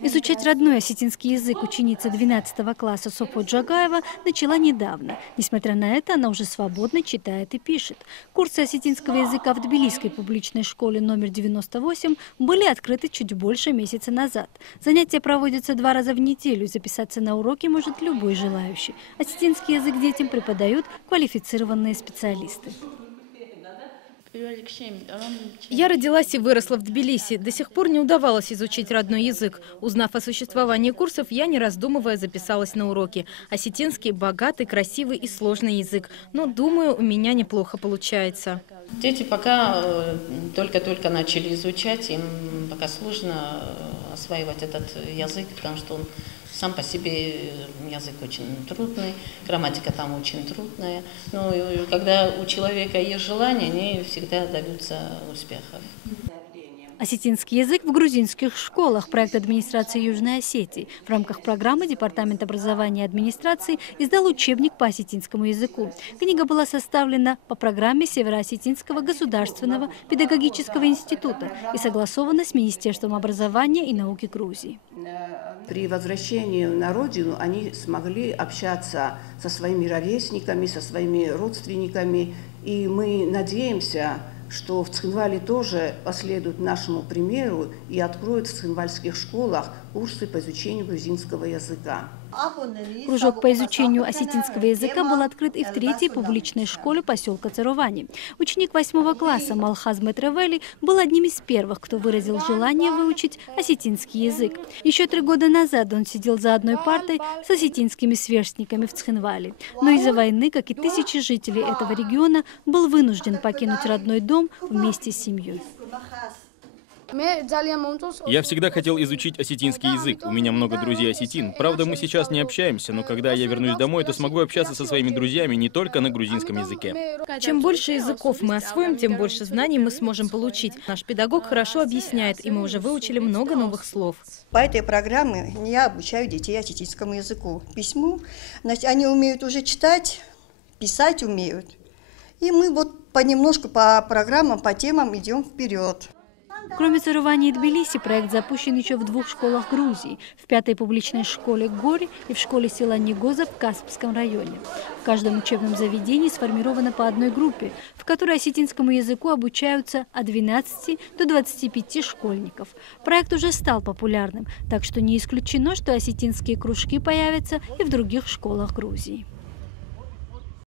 Изучать родной осетинский язык ученица 12 класса Софо Джагаева начала недавно. Несмотря на это, она уже свободно читает и пишет. Курсы осетинского языка в Тбилисской публичной школе номер 98 были открыты чуть больше месяца назад. Занятия проводятся 2 раза в неделю. Записаться на уроки может любой желающий. Осетинский язык детям преподают квалифицированные специалисты. Я родилась и выросла в Тбилиси. До сих пор не удавалось изучить родной язык. Узнав о существовании курсов, я, не раздумывая, записалась на уроки. Осетинский – богатый, красивый и сложный язык. Но, думаю, у меня неплохо получается. Дети пока только-только начали изучать, им пока сложно осваивать этот язык, потому что он сам по себе язык очень трудный, грамматика там очень трудная. Но когда у человека есть желание, они всегда добьются успехов. Осетинский язык в грузинских школах. Проект администрации Южной Осетии. В рамках программы Департамент образования и администрации издал учебник по осетинскому языку. Книга была составлена по программе Североосетинского государственного педагогического института и согласована с Министерством образования и науки Грузии. При возвращении на родину они смогли общаться со своими ровесниками, со своими родственниками. И мы надеемся, что в Цхинвале тоже последуют нашему примеру и откроют в цхинвальских школах курсы по изучению грузинского языка. Кружок по изучению осетинского языка был открыт и в 3-й публичной школе поселка Царовани. Ученик 8 класса Малхаз Метревели был одним из первых, кто выразил желание выучить осетинский язык. Еще 3 года назад он сидел за одной партой с осетинскими сверстниками в Цхинвале. Но из-за войны, как и тысячи жителей этого региона, был вынужден покинуть родной дом вместе с семьей. Я всегда хотел изучить осетинский язык. У меня много друзей осетин. Правда, мы сейчас не общаемся, но когда я вернусь домой, то смогу общаться со своими друзьями не только на грузинском языке. Чем больше языков мы освоим, тем больше знаний мы сможем получить. Наш педагог хорошо объясняет, и мы уже выучили много новых слов. По этой программе я обучаю детей осетинскому языку, письму. Значит, они умеют уже читать, писать умеют. И мы вот понемножку по программам, по темам идем вперед. Кроме Царовани и Тбилиси, проект запущен еще в 2 школах Грузии. В 5-й публичной школе Гори и в школе села Негоза в Каспском районе. В каждом учебном заведении сформировано по одной группе, в которой осетинскому языку обучаются от 12 до 25 школьников. Проект уже стал популярным, так что не исключено, что осетинские кружки появятся и в других школах Грузии.